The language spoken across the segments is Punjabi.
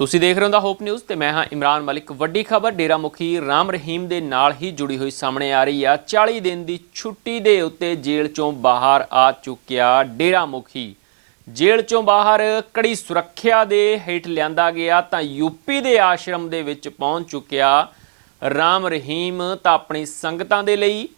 ਤੁਸੀਂ ਦੇਖ ਰਹੇ ਹੋ ਦਾ ਹੋਪ ਨਿਊਜ਼ ਤੇ ਮੈਂ ਹਾਂ ਇਮਰਾਨ ਮਲਿਕ। ਵੱਡੀ ਖਬਰ ਡੇਰਾ ਮੁਖੀ ਰਾਮ ਰਹੀਮ ਦੇ ਨਾਲ ਹੀ ਜੁੜੀ ਹੋਈ ਸਾਹਮਣੇ ਆ ਰਹੀ ਆ। 40 ਦਿਨ ਦੀ ਛੁੱਟੀ ਦੇ ਉੱਤੇ ਜੇਲ੍ਹ ਚੋਂ ਬਾਹਰ ਆ ਚੁੱਕਿਆ ਡੇਰਾ ਮੁਖੀ। ਜੇਲ੍ਹ ਚੋਂ ਬਾਹਰ ਕੜੀ ਸੁਰੱਖਿਆ ਦੇ ਹੇਠ ਲਿਆਂਦਾ ਗਿਆ ਤਾਂ ਯੂਪੀ ਦੇ ਆਸ਼ਰਮ ਦੇ ਵਿੱਚ ਪਹੁੰਚ ਚੁੱਕਿਆ ਰਾਮ ਰਹੀਮ। ਤਾਂ ਆਪਣੀ ਸੰਗਤਾਂ ਦੇ ਲਈ,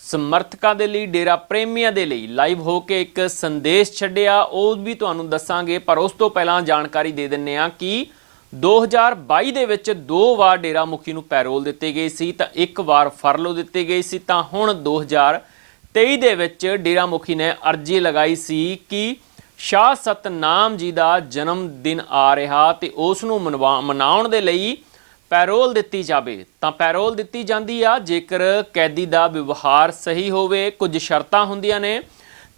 ਸਮਰਥਕਾਂ ਦੇ ਲਈ, ਡੇਰਾ ਪ੍ਰੇਮੀਆਂ ਦੇ ਲਈ ਲਾਈਵ ਹੋ ਕੇ ਇੱਕ ਸੰਦੇਸ਼ ਛੱਡਿਆ, ਉਹ ਵੀ ਤੁਹਾਨੂੰ ਦੱਸਾਂਗੇ। ਪਰ ਉਸ ਤੋਂ ਪਹਿਲਾਂ ਜਾਣਕਾਰੀ ਦੇ ਦਿੰਨੇ ਆ ਕਿ 2022 ਦੇ ਵਿੱਚ 2 ਵਾਰ ਡੇਰਾ ਮੁਖੀ ਨੂੰ ਪੈਰੋਲ ਦਿੱਤੀ ਗਈ ਸੀ ਤਾਂ 1 ਵਾਰ ਫਰਲੋ ਦਿੱਤੀ ਗਈ ਸੀ। ਤਾਂ ਹੁਣ 2023 ਦੇ ਵਿੱਚ ਡੇਰਾ ਮੁਖੀ ਨੇ ਅਰਜ਼ੀ ਲਗਾਈ ਸੀ ਕਿ ਸ਼ਾਹ ਸਤਨਾਮ ਜੀ ਦਾ ਜਨਮ ਦਿਨ ਆ ਰਿਹਾ ਤੇ ਉਸ ਨੂੰ ਮਨਾਉਣ ਦੇ ਲਈ ਪੈਰੋਲ ਦਿੱਤੀ ਜਾਵੇ। ਤਾਂ ਪੈਰੋਲ ਦਿੱਤੀ ਜਾਂਦੀ ਆ ਜੇਕਰ ਕੈਦੀ ਦਾ ਵਿਵਹਾਰ ਸਹੀ ਹੋਵੇ। ਕੁਝ ਸ਼ਰਤਾਂ ਹੁੰਦੀਆਂ ਨੇ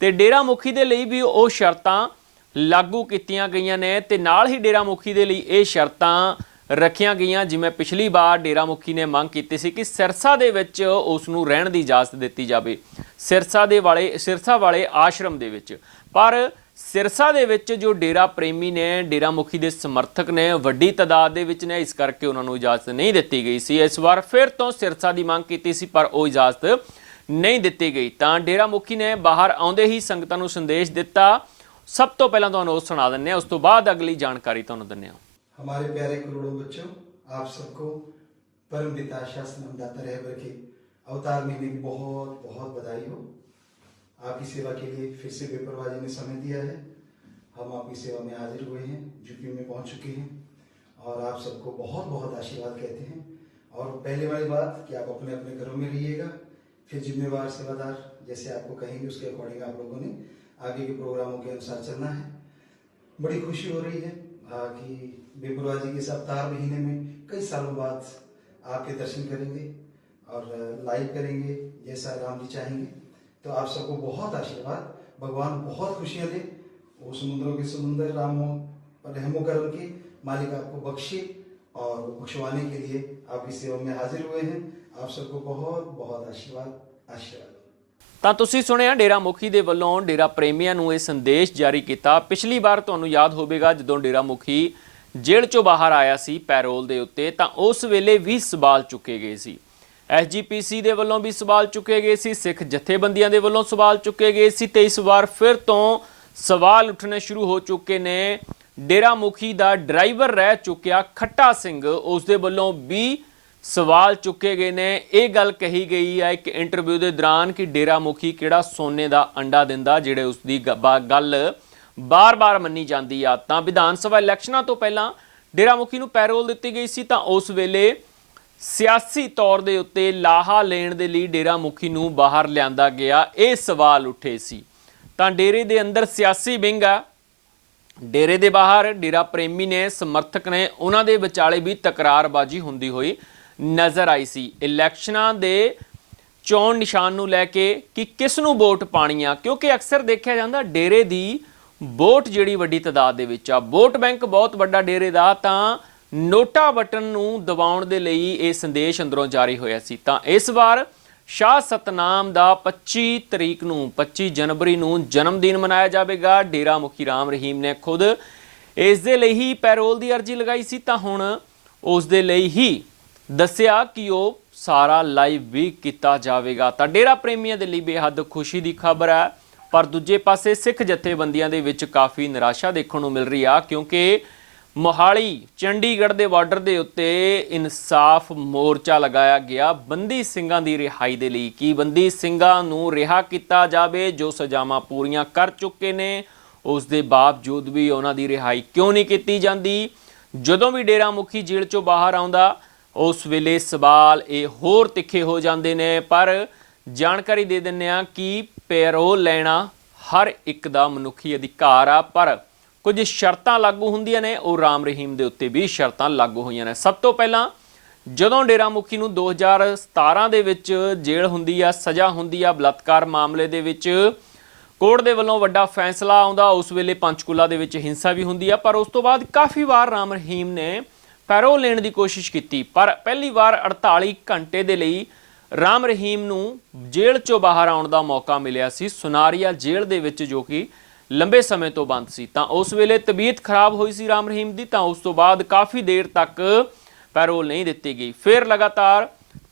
ਤੇ ਡੇਰਾ ਮੁਖੀ ਦੇ ਲਈ ਵੀ ਉਹ ਸ਼ਰਤਾਂ ਲਾਗੂ ਕੀਤੀਆਂ ਗਈਆਂ ਨੇ ਤੇ ਨਾਲ ਹੀ ਡੇਰਾ ਮੁਖੀ ਦੇ ਲਈ ਇਹ ਸ਼ਰਤਾਂ ਰੱਖੀਆਂ ਗਈਆਂ। ਜਿਵੇਂ ਪਿਛਲੀ ਵਾਰ ਡੇਰਾ ਮੁਖੀ ਨੇ ਮੰਗ ਕੀਤੀ ਸੀ ਕਿ ਸਿਰਸਾ ਦੇ ਵਿੱਚ ਉਸ ਨੂੰ ਰਹਿਣ ਦੀ ਇਜਾਜ਼ਤ ਦਿੱਤੀ ਜਾਵੇ, ਸਿਰਸਾ ਵਾਲੇ ਆਸ਼ਰਮ ਦੇ ਵਿੱਚ। ਪਰ ਸਿਰਸਾ ਦੇ ਵਿੱਚ ਜੋ ਡੇਰਾ ਪ੍ਰੇਮੀ ਨੇ, ਡੇਰਾ ਮੁਖੀ ਦੇ ਸਮਰਥਕ ਨੇ, ਵੱਡੀ ਤਾਦਾਦ ਦੇ ਵਿੱਚ ਨੇ, ਇਸ ਕਰਕੇ ਉਹਨਾਂ ਨੂੰ ਇਜਾਜ਼ਤ ਨਹੀਂ ਦਿੱਤੀ ਗਈ ਸੀ। ਇਸ ਵਾਰ ਫਿਰ ਤੋਂ ਸਿਰਸਾ ਦੀ ਮੰਗ ਕੀਤੀ ਸੀ ਪਰ ਉਹ ਇਜਾਜ਼ਤ ਨਹੀਂ ਦਿੱਤੀ ਗਈ। ਤਾਂ ਡੇਰਾ ਮੁਖੀ ਨੇ ਬਾਹਰ ਆਉਂਦੇ ਹੀ ਸੰਗਤਾਂ ਨੂੰ ਸੰਦੇਸ਼ ਦਿੱਤਾ। सब तो पहला तो सुना दें, उस तो बाद अगली जानकारी तो दें। हमारे प्यारे करोड़ों बच्चों, आप सबको परम पिता शासन दाता रहबर के अवतार महीने की बहुत बहुत बधाई हो। आपकी सेवा के लिए फिर से बेपरवाही ने समय दिया है। हम आपकी सेवा में हाजिर हुए हैं, यूपी में पहुंच चुके हैं और आप सबको बहुत बहुत आशीर्वाद कहते हैं। और पहले वाली बात कि आप अपने अपने घरों में रहिएगा, फिर जिम्मेवार सेवादार जैसे आपको कहेंगे उसके अकॉर्डिंग आप लोगों ने आगे के प्रोग्रामों के अनुसार चलना है। बड़ी खुशी हो रही है कि बेपरवाह जी के इस अवतार महीने में कई सालों बाद आपके दर्शन करेंगे और लाइव करेंगे जैसा राम जी चाहेंगे। तो आप सबको बहुत आशीर्वाद, भगवान बहुत खुशियां दे। वो समुद्रों के समुद्र राम रहमो करम के मालिक आपको बख्शे और बख्शवाने के लिए आपकी सेवा में हाजिर हुए हैं। आप सबको बहुत बहुत आशीर्वाद आशीर्वाद। ਤਾਂ ਤੁਸੀਂ ਸੁਣਿਆ ਡੇਰਾ ਮੁਖੀ ਦੇ ਵੱਲੋਂ ਡੇਰਾ ਪ੍ਰੇਮੀਆਂ ਨੂੰ ਇਹ ਸੰਦੇਸ਼ ਜਾਰੀ ਕੀਤਾ। ਪਿਛਲੀ ਵਾਰ ਤੁਹਾਨੂੰ ਯਾਦ ਹੋਵੇਗਾ ਜਦੋਂ ਡੇਰਾ ਮੁਖੀ ਜੇਲ੍ਹ ਚੋਂ ਬਾਹਰ ਆਇਆ ਸੀ ਪੈਰੋਲ ਦੇ ਉੱਤੇ ਤਾਂ ਉਸ ਵੇਲੇ ਵੀ ਸਵਾਲ ਚੁੱਕੇ ਗਏ ਸੀ। SGPC ਦੇ ਵੱਲੋਂ ਵੀ ਸਵਾਲ ਚੁੱਕੇ ਗਏ ਸੀ, ਸਿੱਖ ਜਥੇਬੰਦੀਆਂ ਦੇ ਵੱਲੋਂ ਸਵਾਲ ਚੁੱਕੇ ਗਏ ਸੀ ਤੇ ਇਸ ਵਾਰ ਫਿਰ ਤੋਂ ਸਵਾਲ ਉੱਠਣੇ ਸ਼ੁਰੂ ਹੋ ਚੁੱਕੇ ਨੇ। ਡੇਰਾ ਮੁਖੀ ਦਾ ਡਰਾਈਵਰ ਰਹਿ ਚੁੱਕਿਆ ਖੱਟਾ ਸਿੰਘ, ਉਸ ਦੇ ਵੱਲੋਂ ਵੀ ਸਵਾਲ ਚੁੱਕੇ ਗਏ ਨੇ। ਇਹ ਗੱਲ ਕਹੀ ਗਈ ਹੈ ਇੱਕ ਇੰਟਰਵਿਊ ਦੇ ਦੌਰਾਨ ਕਿ ਡੇਰਾ ਮੁਖੀ ਕਿਹੜਾ ਸੋਨੇ ਦਾ ਅੰਡਾ ਦਿੰਦਾ, ਜਿਹੜੇ ਉਸ ਦੀ ਗੱਲ ਬਾਰ-ਬਾਰ ਮੰਨੀ ਜਾਂਦੀ ਆ। ਤਾਂ ਵਿਧਾਨ ਸਭਾ ਇਲੈਕਸ਼ਨਾਂ ਤੋਂ ਪਹਿਲਾਂ ਡੇਰਾ ਮੁਖੀ ਨੂੰ ਪੈਰੋਲ ਦਿੱਤੀ ਗਈ ਸੀ ਤਾਂ ਉਸ ਵੇਲੇ ਸਿਆਸੀ ਤੌਰ ਦੇ ਉੱਤੇ ਲਾਹਾ ਲੈਣ ਦੇ ਲਈ ਡੇਰਾ ਮੁਖੀ ਨੂੰ ਬਾਹਰ ਲਿਆਂਦਾ ਗਿਆ, ਇਹ ਸਵਾਲ ਉੱਠੇ ਸੀ। ਤਾਂ ਡੇਰੇ ਦੇ ਅੰਦਰ ਸਿਆਸੀ ਵਿੰਗ ਆ, ਡੇਰੇ ਦੇ ਬਾਹਰ ਡੇਰਾ ਪ੍ਰੇਮੀ ਨੇ, ਸਮਰਥਕ ਨੇ, ਉਹਨਾਂ ਦੇ ਵਿਚਾਲੇ ਵੀ ਤਕਰਾਰਬਾਜ਼ੀ ਹੁੰਦੀ ਹੋਈ ਨਜ਼ਰ ਆਈ ਸੀ। ਇਲੈਕਸ਼ਨਾਂ ਦੇ ਚੋਣ ਨਿਸ਼ਾਨ ਨੂੰ ਲੈ ਕੇ ਕਿ ਕਿਸ ਨੂੰ ਵੋਟ ਪਾਣੀ ਆ, ਕਿਉਂਕਿ ਅਕਸਰ ਦੇਖਿਆ ਜਾਂਦਾ ਡੇਰੇ ਦੀ ਵੋਟ ਜਿਹੜੀ ਵੱਡੀ ਤਾਦਾਦ ਦੇ ਵਿੱਚ ਆ, ਵੋਟ ਬੈਂਕ ਬਹੁਤ ਵੱਡਾ ਡੇਰੇ ਦਾ। ਤਾਂ ਨੋਟਾ ਬਟਨ ਨੂੰ ਦਬਾਉਣ ਦੇ ਲਈ ਇਹ ਸੰਦੇਸ਼ ਅੰਦਰੋਂ ਜਾਰੀ ਹੋਇਆ ਸੀ। ਤਾਂ ਇਸ ਵਾਰ ਸ਼ਾਹ ਸਤਨਾਮ ਦਾ 25 ਜਨਵਰੀ ਨੂੰ ਜਨਮ ਦਿਨ ਮਨਾਇਆ ਜਾਵੇਗਾ। ਡੇਰਾ ਮੁਖੀ ਰਾਮ ਰਹੀਮ ਨੇ ਖੁਦ ਇਸ ਦੇ ਲਈ ਹੀ ਪੈਰੋਲ ਦੀ ਅਰਜ਼ੀ ਲਗਾਈ ਸੀ ਤਾਂ ਹੁਣ ਉਸ ਦੇ ਲਈ ਹੀ ਦੱਸਿਆ ਕਿ ਉਹ ਸਾਰਾ ਲਾਈਵ ਵੀ ਕੀਤਾ ਜਾਵੇਗਾ। ਤਾਂ ਡੇਰਾ ਪ੍ਰੇਮੀਆਂ ਦੇ ਲਈ ਬੇਹੱਦ ਖੁਸ਼ੀ ਦੀ ਖਬਰ ਹੈ। ਪਰ ਦੂਜੇ ਪਾਸੇ ਸਿੱਖ ਜਥੇਬੰਦੀਆਂ ਦੇ ਵਿੱਚ ਕਾਫੀ ਨਿਰਾਸ਼ਾ ਦੇਖਣ ਨੂੰ ਮਿਲ ਰਹੀ ਆ, ਕਿਉਂਕਿ ਮੋਹਾਲੀ ਚੰਡੀਗੜ੍ਹ ਦੇ ਬਾਰਡਰ ਦੇ ਉੱਤੇ ਇਨਸਾਫ ਮੋਰਚਾ ਲਗਾਇਆ ਗਿਆ ਬੰਦੀ ਸਿੰਘਾਂ ਦੀ ਰਿਹਾਈ ਦੇ ਲਈ ਕਿ ਬੰਦੀ ਸਿੰਘਾਂ ਨੂੰ ਰਿਹਾ ਕੀਤਾ ਜਾਵੇ ਜੋ ਸਜ਼ਾਵਾਂ ਪੂਰੀਆਂ ਕਰ ਚੁੱਕੇ ਨੇ। ਉਸ ਦੇ ਬਾਵਜੂਦ ਵੀ ਉਹਨਾਂ ਦੀ ਰਿਹਾਈ ਕਿਉਂ ਨਹੀਂ ਕੀਤੀ ਜਾਂਦੀ? ਜਦੋਂ ਵੀ ਡੇਰਾ ਮੁਖੀ ਜੇਲ੍ਹ ਚੋਂ ਬਾਹਰ ਆਉਂਦਾ ਉਸ ਵੇਲੇ ਸਵਾਲ ਇਹ ਹੋਰ ਤਿੱਖੇ ਹੋ ਜਾਂਦੇ ਨੇ। ਪਰ ਜਾਣਕਾਰੀ ਦੇ ਦਿੰਦੇ ਆ ਕਿ ਪੈਰੋਲ ਲੈਣਾ ਹਰ ਇੱਕ ਦਾ ਮਨੁੱਖੀ ਅਧਿਕਾਰ ਆ, ਪਰ ਕੁਝ ਸ਼ਰਤਾਂ ਲਾਗੂ ਹੁੰਦੀਆਂ ਨੇ। ਉਹ ਰਾਮ ਰਹੀਮ ਦੇ ਉੱਤੇ ਵੀ ਸ਼ਰਤਾਂ ਲਾਗੂ ਹੋਈਆਂ ਨੇ। ਸਭ ਤੋਂ ਪਹਿਲਾਂ ਜਦੋਂ ਡੇਰਾ ਮੁਖੀ ਨੂੰ 2017 ਦੇ ਵਿੱਚ ਜੇਲ੍ਹ ਹੁੰਦੀ ਆ, ਸਜ਼ਾ ਹੁੰਦੀ ਆ ਬਲਾਤਕਾਰ ਮਾਮਲੇ ਦੇ ਵਿੱਚ, ਕੋਰਟ ਦੇ ਵੱਲੋਂ ਵੱਡਾ ਫੈਸਲਾ ਆਉਂਦਾ, ਉਸ ਵੇਲੇ ਪੰਚਕੂਲਾ ਦੇ ਵਿੱਚ ਹਿੰਸਾ ਵੀ ਹੁੰਦੀ ਆ। ਪਰ ਉਸ ਤੋਂ ਬਾਅਦ ਕਾਫੀ ਵਾਰ ਰਾਮ ਰਹੀਮ ਨੇ ਪੈਰੋਲ ਲੈਣ ਦੀ ਕੋਸ਼ਿਸ਼ ਕੀਤੀ, ਪਰ ਪਹਿਲੀ ਵਾਰ 48 ਘੰਟੇ ਦੇ ਲਈ ਰਾਮ ਰਹੀਮ ਨੂੰ ਜੇਲ੍ਹ ਚੋਂ ਬਾਹਰ ਆਉਣ ਦਾ ਮੌਕਾ ਮਿਲਿਆ ਸੀ ਸੁਨਾਰੀਆ ਜੇਲ੍ਹ ਦੇ ਵਿੱਚ, ਜੋ ਕਿ ਲੰਬੇ ਸਮੇਂ ਤੋਂ ਬੰਦ ਸੀ। ਤਾਂ ਉਸ ਵੇਲੇ ਤਬੀਅਤ ਖਰਾਬ ਹੋਈ ਸੀ ਰਾਮ ਰਹੀਮ ਦੀ, ਤਾਂ ਉਸ ਤੋਂ ਬਾਅਦ ਕਾਫੀ ਦੇਰ ਤੱਕ ਪੈਰੋਲ ਨਹੀਂ ਦਿੱਤੀ ਗਈ। ਫਿਰ ਲਗਾਤਾਰ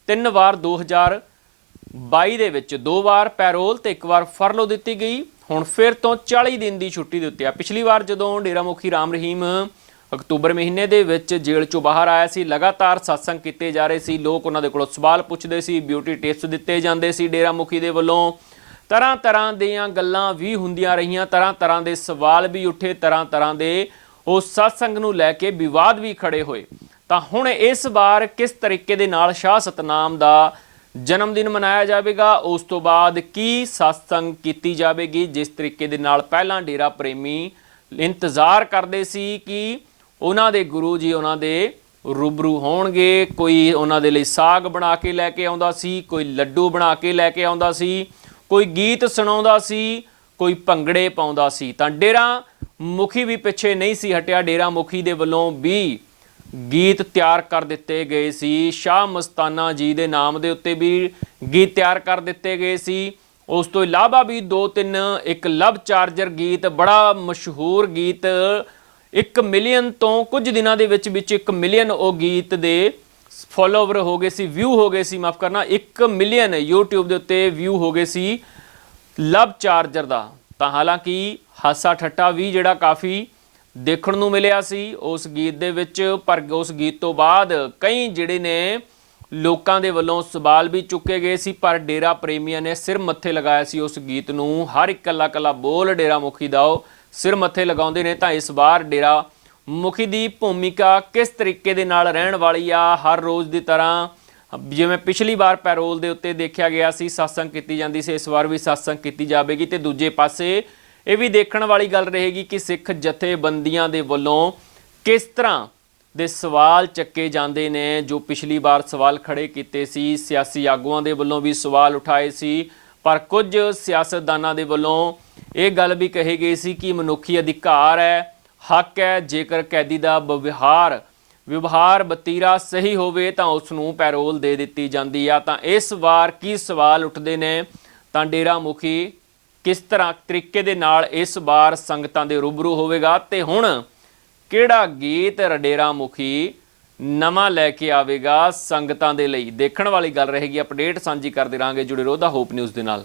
3 ਵਾਰ 2022 ਦੇ ਵਿੱਚ 2 ਵਾਰ ਪੈਰੋਲ ਤੇ 1 ਵਾਰ ਫਰਲੋ ਦਿੱਤੀ ਗਈ। ਹੁਣ ਫਿਰ ਤੋਂ 40 ਦਿਨ ਦੀ ਛੁੱਟੀ ਦੇ ਉੱਤੇ ਆ। ਪਿਛਲੀ ਵਾਰ ਜਦੋਂ ਡੇਰਾ ਮੁਖੀ ਰਾਮ ਰਹੀਮ ਅਕਤੂਬਰ ਮਹੀਨੇ ਦੇ ਵਿੱਚ ਜੇਲ੍ਹ ਚੋਂ ਬਾਹਰ ਆਇਆ ਸੀ, ਲਗਾਤਾਰ ਸਤਸੰਗ ਕੀਤੇ ਜਾ ਰਹੇ ਸੀ, ਲੋਕ ਉਹਨਾਂ ਦੇ ਕੋਲੋਂ ਸਵਾਲ ਪੁੱਛਦੇ ਸੀ, ਬਿਊਟੀ ਟਿਪਸ ਦਿੱਤੇ ਜਾਂਦੇ ਸੀ ਡੇਰਾ ਮੁਖੀ ਦੇ ਵੱਲੋਂ, ਤਰ੍ਹਾਂ ਤਰ੍ਹਾਂ ਦੀਆਂ ਗੱਲਾਂ ਵੀ ਹੁੰਦੀਆਂ ਰਹੀਆਂ, ਤਰ੍ਹਾਂ ਤਰ੍ਹਾਂ ਦੇ ਸਵਾਲ ਵੀ ਉੱਠੇ, ਤਰ੍ਹਾਂ ਤਰ੍ਹਾਂ ਦੇ ਉਸ ਸਤਸੰਗ ਨੂੰ ਲੈ ਕੇ ਵਿਵਾਦ ਵੀ ਖੜੇ ਹੋਏ। ਤਾਂ ਹੁਣ ਇਸ ਵਾਰ ਕਿਸ ਤਰੀਕੇ ਦੇ ਨਾਲ ਸ਼ਾਹ ਸਤਨਾਮ ਦਾ ਜਨਮ ਦਿਨ ਮਨਾਇਆ ਜਾਵੇਗਾ, ਉਸ ਤੋਂ ਬਾਅਦ ਕੀ ਸਤਸੰਗ ਕੀਤੀ ਜਾਵੇਗੀ, ਜਿਸ ਤਰੀਕੇ ਦੇ ਨਾਲ ਪਹਿਲਾਂ ਡੇਰਾ ਪ੍ਰੇਮੀ ਇੰਤਜ਼ਾਰ ਕਰਦੇ ਸੀ ਕਿ ਉਹਨਾਂ ਦੇ ਗੁਰੂ ਜੀ ਉਹਨਾਂ ਦੇ ਰੂਬਰੂ ਹੋਣਗੇ, ਕੋਈ ਉਹਨਾਂ ਦੇ ਲਈ ਸਾਗ ਬਣਾ ਕੇ ਲੈ ਕੇ ਆਉਂਦਾ ਸੀ, ਕੋਈ ਲੱਡੂ ਬਣਾ ਕੇ ਲੈ ਕੇ ਆਉਂਦਾ ਸੀ, ਕੋਈ ਗੀਤ ਸੁਣਾਉਂਦਾ ਸੀ, ਕੋਈ ਭੰਗੜੇ ਪਾਉਂਦਾ ਸੀ। ਤਾਂ ਡੇਰਾ ਮੁਖੀ ਵੀ ਪਿੱਛੇ ਨਹੀਂ ਸੀ ਹਟਿਆ। ਡੇਰਾ ਮੁਖੀ ਦੇ ਵੱਲੋਂ ਵੀ ਗੀਤ ਤਿਆਰ ਕਰ ਦਿੱਤੇ ਗਏ ਸੀ, ਸ਼ਾਹ ਮਸਤਾਨਾ ਜੀ ਦੇ ਨਾਮ ਦੇ ਉੱਤੇ ਵੀ ਗੀਤ ਤਿਆਰ ਕਰ ਦਿੱਤੇ ਗਏ ਸੀ। ਉਸ ਤੋਂ ਇਲਾਵਾ ਵੀ 2-3 ਇੱਕ ਲਵ ਚਾਰਜਰ ਗੀਤ, ਬੜਾ ਮਸ਼ਹੂਰ ਗੀਤ, 1 ਮਿਲੀਅਨ ਤੋਂ ਕੁਝ ਦਿਨਾਂ ਦੇ ਵਿੱਚ 1 ਮਿਲੀਅਨ ਉਹ ਗੀਤ ਦੇ ਫੋਲੋਵਰ ਹੋ ਗਏ ਸੀ, ਵਿਊ ਹੋ ਗਏ ਸੀ, ਮਾਫ ਕਰਨਾ, 1 ਮਿਲੀਅਨ YouTube ਦੇ ਉੱਤੇ ਵਿਊ ਹੋ ਗਏ ਸੀ ਲਵ ਚਾਰਜਰ ਦਾ। ਤਾਂ ਹਾਲਾਂਕਿ ਹਾਸਾ ਠੱਟਾ ਵੀ ਜਿਹੜਾ ਕਾਫੀ ਦੇਖਣ ਨੂੰ ਮਿਲਿਆ ਸੀ ਉਸ ਗੀਤ ਦੇ ਵਿੱਚ, ਪਰ ਉਸ ਗੀਤ ਤੋਂ ਬਾਅਦ ਕਈ ਜਿਹੜੇ ਨੇ ਲੋਕਾਂ ਦੇ ਵੱਲੋਂ ਸਵਾਲ ਵੀ ਚੁੱਕੇ ਗਏ ਸੀ, ਪਰ ਡੇਰਾ ਪ੍ਰੇਮੀਆਂ ਨੇ ਸਿਰ ਮੱਥੇ ਲਗਾਇਆ ਸੀ ਉਸ ਗੀਤ ਨੂੰ। ਹਰ ਇੱਕ ਕੱਲਾ ਬੋਲ ਡੇਰਾ ਮੁਖੀ ਦਾ ਉਹ ਸਿਰ ਮੱਥੇ ਲਗਾਉਂਦੇ ਨੇ। ਤਾਂ ਇਸ ਵਾਰ ਡੇਰਾ ਮੁਖੀ ਦੀ ਭੂਮਿਕਾ ਕਿਸ ਤਰੀਕੇ ਦੇ ਨਾਲ ਰਹਿਣ ਵਾਲੀ ਆ, ਹਰ ਰੋਜ਼ ਦੀ ਤਰ੍ਹਾਂ ਜਿਵੇਂ ਪਿਛਲੀ ਵਾਰ ਪੈਰੋਲ ਦੇ ਉੱਤੇ ਦੇਖਿਆ ਗਿਆ ਸੀ ਸਤਸੰਗ ਕੀਤੀ ਜਾਂਦੀ ਸੀ, ਇਸ ਵਾਰ ਵੀ ਸਤਸੰਗ ਕੀਤੀ ਜਾਵੇਗੀ। ਤੇ ਦੂਜੇ ਪਾਸੇ ਇਹ ਵੀ ਦੇਖਣ ਵਾਲੀ ਗੱਲ ਰਹੇਗੀ ਕਿ ਸਿੱਖ ਜਥੇਬੰਦੀਆਂ ਦੇ ਵੱਲੋਂ ਕਿਸ ਤਰ੍ਹਾਂ ਦੇ ਸਵਾਲ ਚੱਕੇ ਜਾਂਦੇ ਨੇ। ਜੋ ਪਿਛਲੀ ਵਾਰ ਸਵਾਲ ਖੜੇ ਕੀਤੇ ਸੀ, ਸਿਆਸੀ ਆਗੂਆਂ ਦੇ ਵੱਲੋਂ ਵੀ ਸਵਾਲ ਉਠਾਏ ਸੀ, ਪਰ ਕੁਝ ਸਿਆਸਤਦਾਨਾਂ ਦੇ ਵੱਲੋਂ ਇਹ ਗੱਲ ਵੀ ਕਹੀ ਗਈ ਸੀ ਕਿ ਮਨੁੱਖੀ ਅਧਿਕਾਰ ਹੈ, ਹੱਕ ਹੈ, ਜੇਕਰ ਕੈਦੀ ਦਾ ਵਿਵਹਾਰ ਵਤੀਰਾ ਸਹੀ ਹੋਵੇ ਤਾਂ ਉਸ ਨੂੰ ਪੈਰੋਲ ਦੇ ਦਿੱਤੀ ਜਾਂਦੀ ਆ। ਤਾਂ ਇਸ ਵਾਰ ਕੀ ਸਵਾਲ ਉੱਠਦੇ ਨੇ, ਤਾਂ ਡੇਰਾ ਮੁਖੀ ਕਿਸ ਤਰ੍ਹਾਂ ਤਰੀਕੇ ਦੇ ਨਾਲ ਇਸ ਵਾਰ ਸੰਗਤਾਂ ਦੇ ਰੂਬਰੂ ਹੋਵੇਗਾ, ਤੇ ਹੁਣ ਕਿਹੜਾ ਗੀਤ ਡੇਰਾ ਮੁਖੀ ਨਵਾਂ ਲੈ ਕੇ ਆਵੇਗਾ ਸੰਗਤਾਂ ਦੇ ਲਈ, ਦੇਖਣ ਵਾਲੀ ਗੱਲ ਰਹੇਗੀ। ਅਪਡੇਟ ਸਾਂਝੀ ਕਰਦੇ ਰਹਾਂਗੇ, ਜੁੜੇ ਰਹੋ ਦਾ ਹੋਪ ਨਿਊਜ਼ ਦੇ ਨਾਲ।